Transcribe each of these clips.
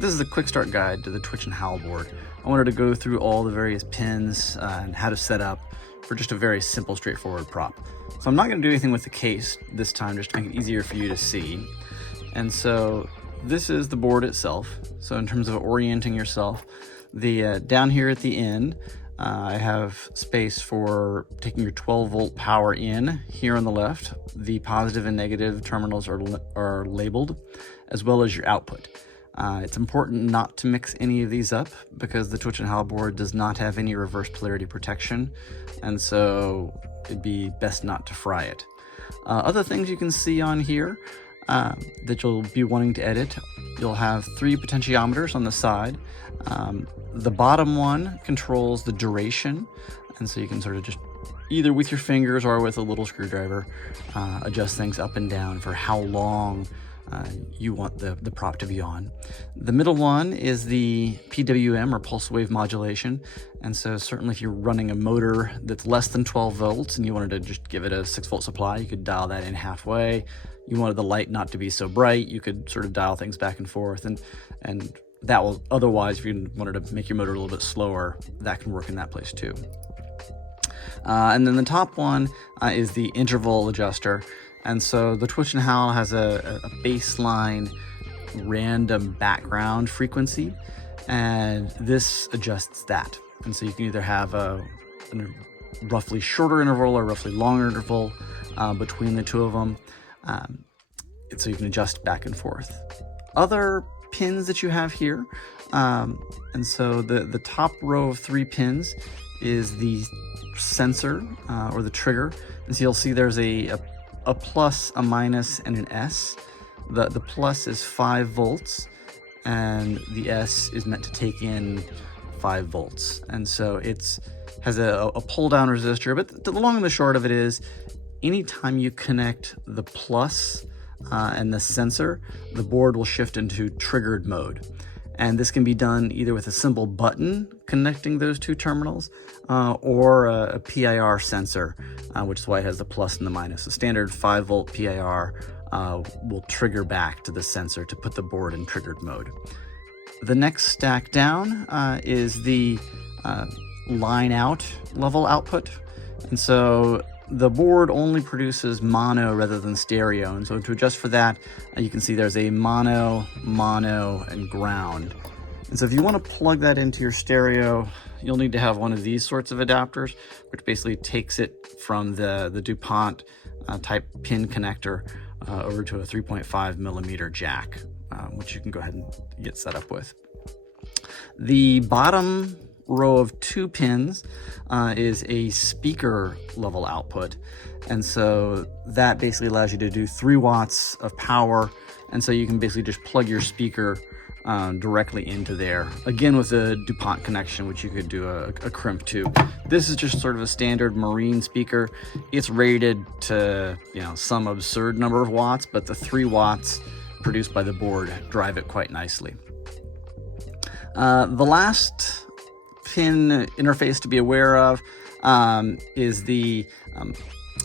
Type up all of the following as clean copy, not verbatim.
this is a quick start guide to the Twitch-n-Howl board. I wanted to go through all the various pins and how to set up for just a very simple, straightforward prop. So I'm not going to do anything with the case this time, just to make it easier for you to see. And so this is the board itself. So in terms of orienting yourself, the down here at the end, I have space for taking your 12-volt power in here on the left. The positive and negative terminals are labeled, as well as your output. It's important not to mix any of these up because the Twitch-n-Howl board does not have any reverse polarity protection, and so it'd be best not to fry it. Other things you can see on here that you'll be wanting to edit, you'll have 3 potentiometers on the side. The bottom one controls the duration, and so you can sort of just either with your fingers or with a little screwdriver adjust things up and down for how long you want the prop to be on. The middle one is the PWM, or pulse wave modulation, and so certainly if you're running a motor that's less than 12 volts and you wanted to just give it a 6-volt supply, you could dial that in halfway. You wanted the light not to be so bright, you could sort of dial things back and forth, and that will, otherwise if you wanted to make your motor a little bit slower, that can work in that place too. And then the top one is the interval adjuster. And so the Twitch-n-Howl has a baseline random background frequency, and this adjusts that. And so you can either have a roughly shorter interval or roughly longer interval between the two of them. So you can adjust back and forth. Other pins that you have here, and so the top row of 3 pins is the sensor or the trigger. And so you'll see there's a plus, a minus, and an S. The plus is 5 volts, and the S is meant to take in 5 volts. And so it's has a pull-down resistor, but the long and the short of it is, anytime you connect the plus and the sensor, the board will shift into triggered mode. And this can be done either with a simple button connecting those 2 terminals or a PIR sensor, which is why it has the plus and the minus. A standard 5-volt PIR will trigger back to the sensor to put the board in triggered mode. The next stack down is the line out level output. And so the board only produces mono rather than stereo, and so to adjust for that, you can see there's a mono, and ground. And so if you want to plug that into your stereo, you'll need to have one of these sorts of adapters, which basically takes it from the DuPont type pin connector over to a 3.5 millimeter jack, which you can go ahead and get set up with. The bottom row of 2 pins is a speaker level output, and so that basically allows you to do 3 watts of power, and so you can basically just plug your speaker directly into there, again with a DuPont connection, which you could do a crimp to. This is just sort of a standard marine speaker. It's rated to, you know, some absurd number of watts, but the 3 watts produced by the board drive it quite nicely. The last pin interface to be aware of is the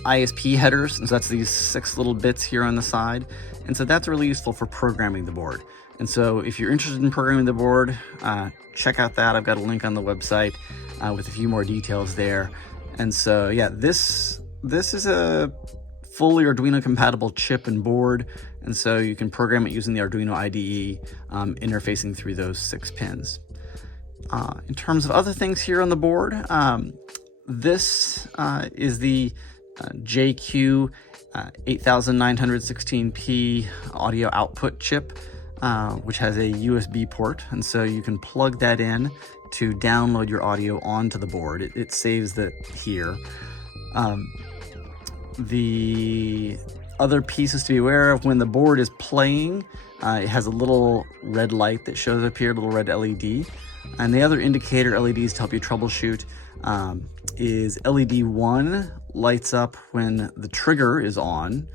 ISP headers, and so that's these 6 little bits here on the side, and so that's really useful for programming the board. And so if you're interested in programming the board, check out that. I've got a link on the website with a few more details there. And so yeah, this is a fully Arduino compatible chip and board, and so you can program it using the Arduino IDE, interfacing through those 6 pins. In terms of other things here on the board, this is the JQ 8916P audio output chip, which has a USB port, and so you can plug that in to download your audio onto the board. It saves that here. The other pieces to be aware of: when the board is playing, it has a little red light that shows up here, a little red LED. And the other indicator LEDs to help you troubleshoot is LED 1 lights up when the trigger is on,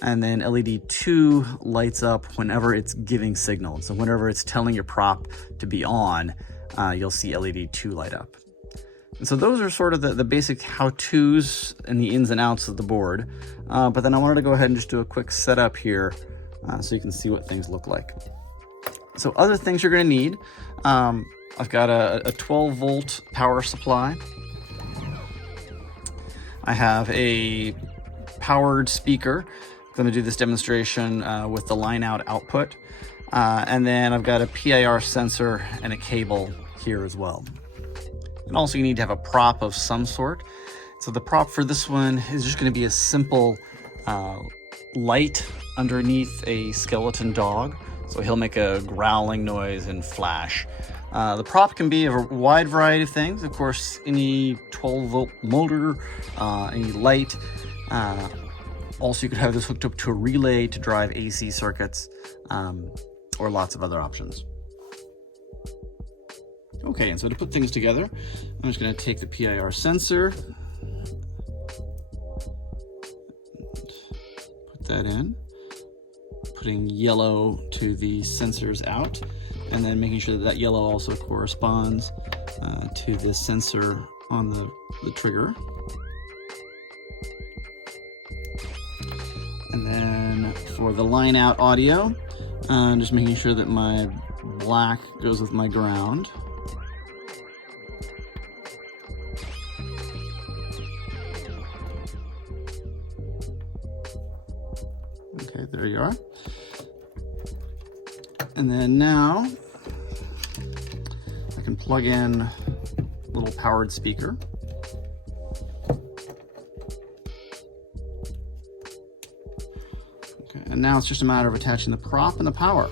and then LED 2 lights up whenever it's giving signal. So whenever it's telling your prop to be on, you'll see LED 2 light up. And so those are sort of the basic how-tos and the ins and outs of the board. But then I wanted to go ahead and just do a quick setup here so you can see what things look like. So other things you're going to need, I've got a 12-volt power supply. I have a powered speaker. I'm going to do this demonstration with the line out output. And then I've got a PIR sensor and a cable here as well. And also you need to have a prop of some sort. So the prop for this one is just going to be a simple light underneath a skeleton dog. So he'll make a growling noise and flash. The prop can be of a wide variety of things. Of course, any 12-volt motor, any light. Also, you could have this hooked up to a relay to drive AC circuits, or lots of other options. Okay, and so to put things together, I'm just going to take the PIR sensor, put that in, putting yellow to the sensors out, and then making sure that that yellow also corresponds to the sensor on the trigger. And then for the line out audio, just making sure that my black goes with my ground. Okay, there you are. And then now I can plug in a little powered speaker. Okay, and now it's just a matter of attaching the prop and the power.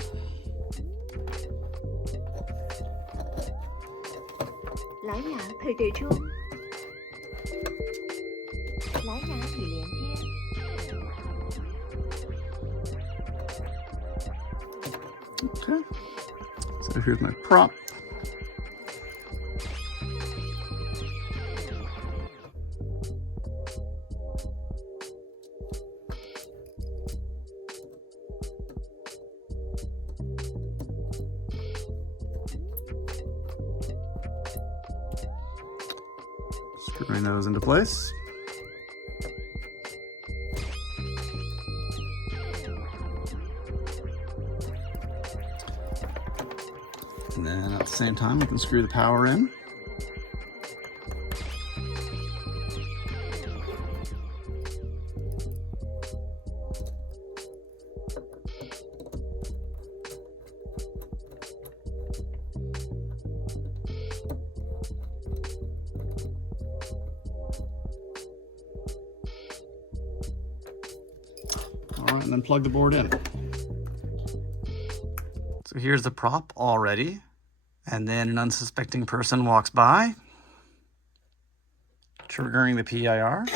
Okay, so here's my prop. Screwing those into place. And then at the same time, we can screw the power in. All right, and then plug the board in. So here's the prop all ready, and then an unsuspecting person walks by, triggering the PIR.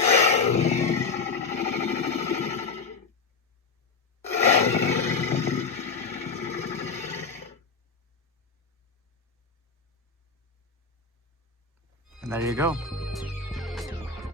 And there you go.